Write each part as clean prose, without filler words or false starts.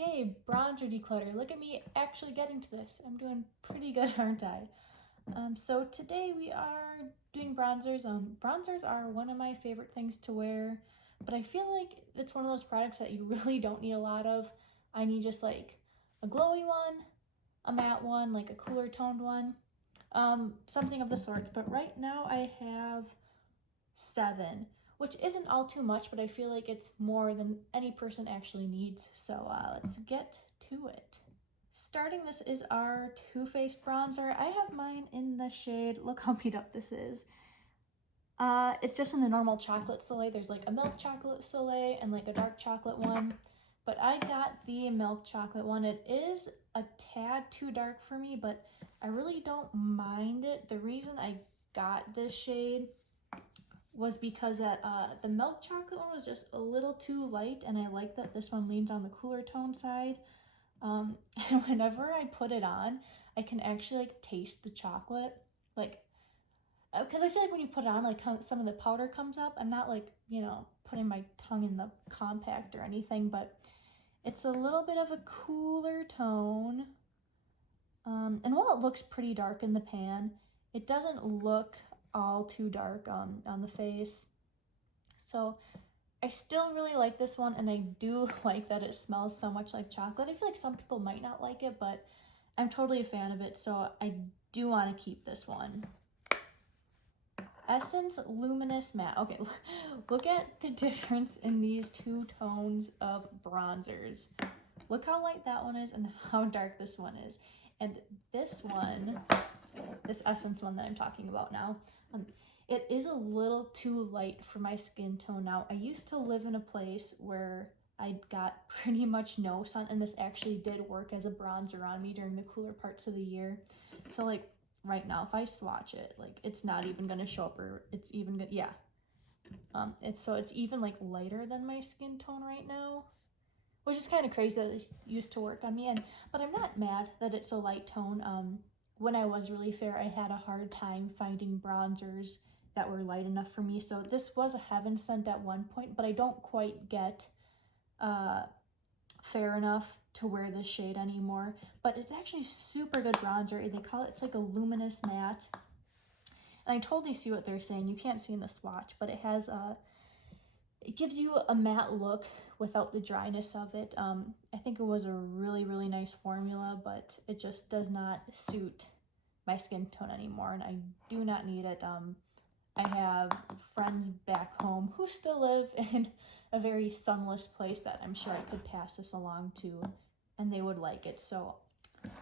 Okay, bronzer declutter. Look at me actually getting to this. I'm doing pretty good, aren't I? So today we are doing bronzers. Bronzers are one of my favorite things to wear, but I feel like it's one of those products that you really don't need a lot of. I need just like a glowy one, a matte one, like a cooler toned one, something of the sorts. But right now I have 7, which isn't all too much, but I feel like it's more than any person actually needs. So let's get to it. Starting, this is our Too Faced bronzer. I have mine in the shade, look how beat up this is. It's just in the normal chocolate Soleil. There's like a milk chocolate Soleil and like a dark chocolate one. But I got the milk chocolate one. It is a tad too dark for me, but I really don't mind it. The reason I got this shade was because the milk chocolate one was just a little too light, and I like that this one leans on the cooler tone side. And whenever I put it on, I can actually like taste the chocolate, like, because I feel like when you put it on, like some of the powder comes up. I'm not like, putting my tongue in the compact or anything, but it's a little bit of a cooler tone. And while it looks pretty dark in the pan, it doesn't look all too dark on the face. So I still really like this one, and I do like that it smells so much like chocolate. I feel like some people might not like it, but I'm totally a fan of it, so I do want to keep this one. Essence Luminous Matte. Okay, look at the difference in these two tones of bronzers. Look how light that one is and how dark this one is. And this one, this Essence one that I'm talking about now, it is a little too light for my skin tone now. I used to live in a place where I got pretty much no sun, and this actually did work as a bronzer on me during the cooler parts of the year. So like right now, if I swatch it, like it's not even gonna show up, or it's even good. Yeah. It's even like lighter than my skin tone right now, which is kind of crazy that it used to work on me. But I'm not mad that it's a light tone. When I was really fair, I had a hard time finding bronzers that were light enough for me. So this was a heaven sent at one point, but I don't quite get fair enough to wear this shade anymore. But it's actually super good bronzer. They call it, it's like a luminous matte. And I totally see what they're saying. You can't see in the swatch, but it has it gives you a matte look without the dryness of it. I think it was a really, really nice formula, but it just does not suit my skin tone anymore, and I do not need it. I have friends back home who still live in a very sunless place that I'm sure I could pass this along to, and they would like it. So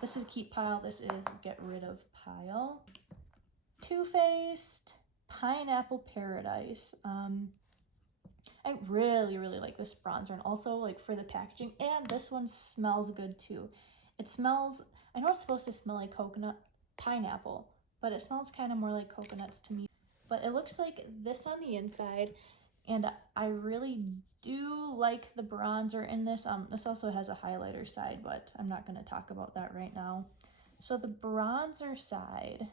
this is keep pile, this is get rid of pile. Too Faced Pineapple Paradise. I really, really like this bronzer, and also like for the packaging, and this one smells good too. It smells, I know it's supposed to smell like coconut, pineapple, but it smells kind of more like coconuts to me. But it looks like this on the inside, and I really do like the bronzer in this. This also has a highlighter side, but I'm not going to talk about that right now. So the bronzer side,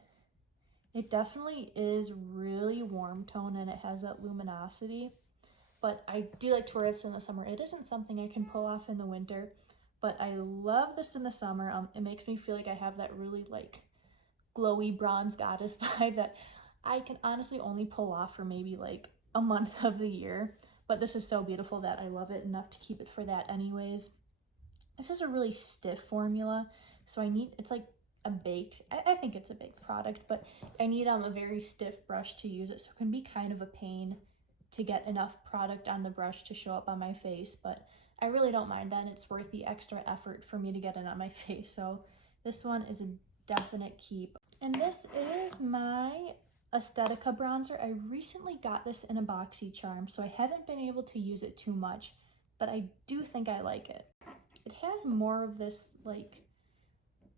it definitely is really warm tone, and it has that luminosity. But I do like to wear this in the summer. It isn't something I can pull off in the winter, but I love this in the summer. It makes me feel like I have that really like glowy bronze goddess vibe that I can honestly only pull off for maybe like a month of the year. But this is so beautiful that I love it enough to keep it for that anyways. This is a really stiff formula, so it's like a baked, I think it's a baked product, but I need a very stiff brush to use it, so it can be kind of a pain to get enough product on the brush to show up on my face, but I really don't mind that. It's worth the extra effort for me to get it on my face, so this one is a definite keep. And this is my Aesthetica Bronzer. I recently got this in a boxy charm, so I haven't been able to use it too much, but I do think I like it. It has more of this like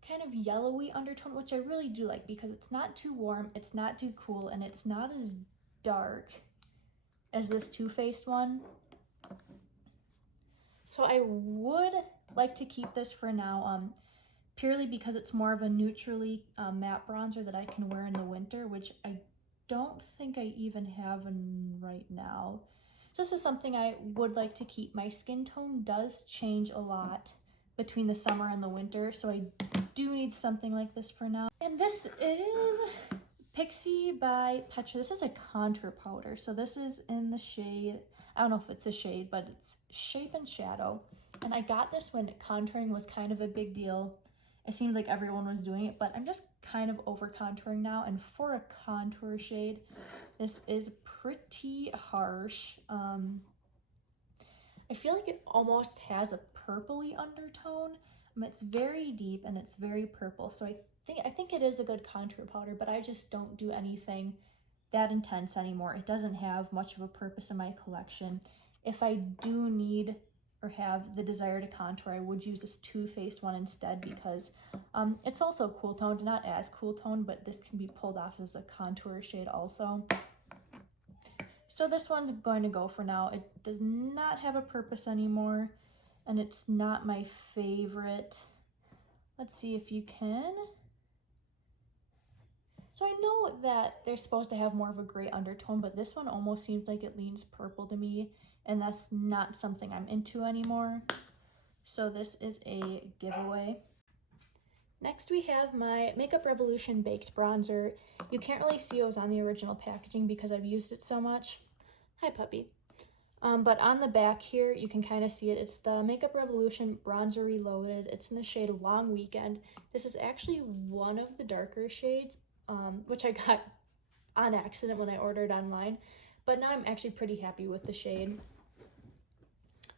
kind of yellowy undertone, which I really do like because it's not too warm, it's not too cool, and it's not as dark as this Too Faced one. So I would like to keep this for now, purely because it's more of a neutrally matte bronzer that I can wear in the winter, which I don't think I even have right now. So this is something I would like to keep. My skin tone does change a lot between the summer and the winter, so I do need something like this for now. And this is Pixi by Petra. This is a contour powder, so this is in the shade, I don't know if it's a shade, but it's Shape and Shadow. And I got this when contouring was kind of a big deal. It seemed like everyone was doing it, but I'm just kind of over contouring now. And for a contour shade, this is pretty harsh. I feel like it almost has a purpley undertone. It's very deep and it's very purple. So I think it is a good contour powder, but I just don't do anything that intense anymore. It doesn't have much of a purpose in my collection. If I do need or have the desire to contour, I would use this Too Faced one instead, because it's also cool toned, not as cool toned, but this can be pulled off as a contour shade also. So this one's going to go for now. It does not have a purpose anymore, and it's not my favorite. Let's see if you can. So I know that they're supposed to have more of a gray undertone, but this one almost seems like it leans purple to me, and that's not something I'm into anymore. So this is a giveaway. Next we have my Makeup Revolution Baked Bronzer. You can't really see it was on the original packaging because I've used it so much. Hi, puppy. But on the back here, you can kind of see it. It's the Makeup Revolution Bronzer Reloaded. It's in the shade Long Weekend. This is actually one of the darker shades, which I got on accident when I ordered online. But now I'm actually pretty happy with the shade.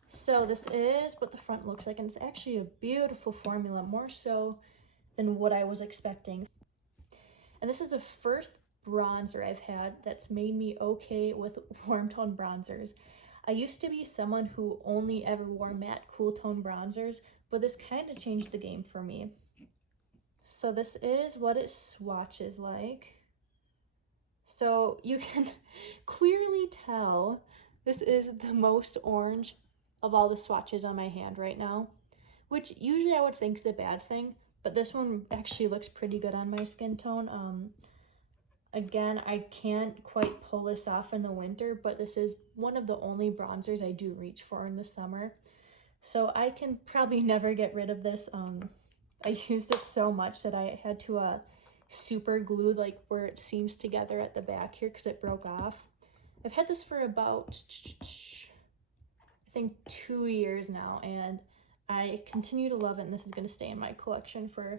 So this is what the front looks like, and it's actually a beautiful formula, more so than what I was expecting. And this is the first bronzer I've had that's made me okay with warm tone bronzers. I used to be someone who only ever wore matte cool tone bronzers, but this kind of changed the game for me. So this is what it swatches like. So you can clearly tell this is the most orange of all the swatches on my hand right now, which usually I would think is a bad thing, but this one actually looks pretty good on my skin tone. Again, I can't quite pull this off in the winter, but this is one of the only bronzers I do reach for in the summer. So I can probably never get rid of this. I used it so much that I had to super glue like where it seams together at the back here because it broke off. I've had this for about, I think, 2 years now, and I continue to love it, and this is going to stay in my collection for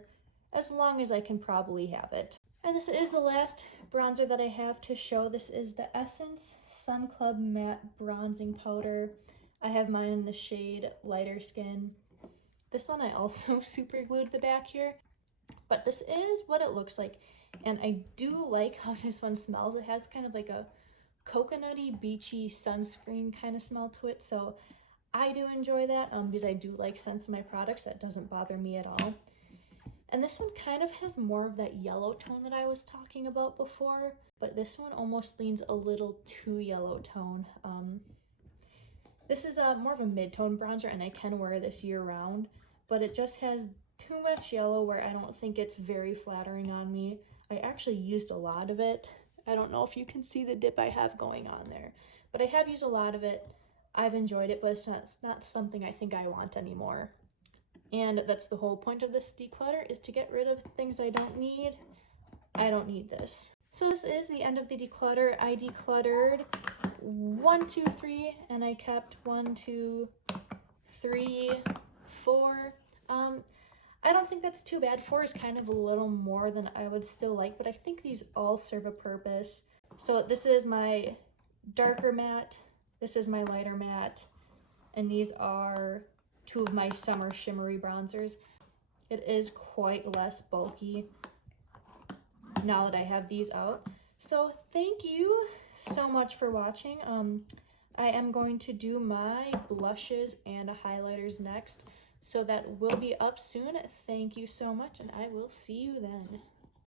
as long as I can probably have it. And this is the last bronzer that I have to show. This is the Essence Sunclub Matte Bronzing Powder. I have mine in the shade Lighter Skin. This one I also super glued the back here, but this is what it looks like. And I do like how this one smells. It has kind of like a coconutty, beachy sunscreen kind of smell to it, so I do enjoy that because I do like scents in my products. That doesn't bother me at all. And this one kind of has more of that yellow tone that I was talking about before, but this one almost leans a little too yellow tone. This is more of a mid-tone bronzer, and I can wear this year-round, but it just has too much yellow where I don't think it's very flattering on me. I actually used a lot of it. I don't know if you can see the dip I have going on there, but I have used a lot of it. I've enjoyed it, but it's not something I think I want anymore. And that's the whole point of this declutter, is to get rid of things I don't need. I don't need this. So this is the end of the declutter. I decluttered 1, 2, 3, and I kept 1, 2, 3, 4. I don't think that's too bad. 4 is kind of a little more than I would still like, but I think these all serve a purpose. So this is my darker matte, this is my lighter matte, and these are 2 of my summer shimmery bronzers. It is quite less bulky now that I have these out. So thank you so much for watching. I am going to do my blushes and highlighters next, so that will be up soon. Thank you so much, and I will see you then.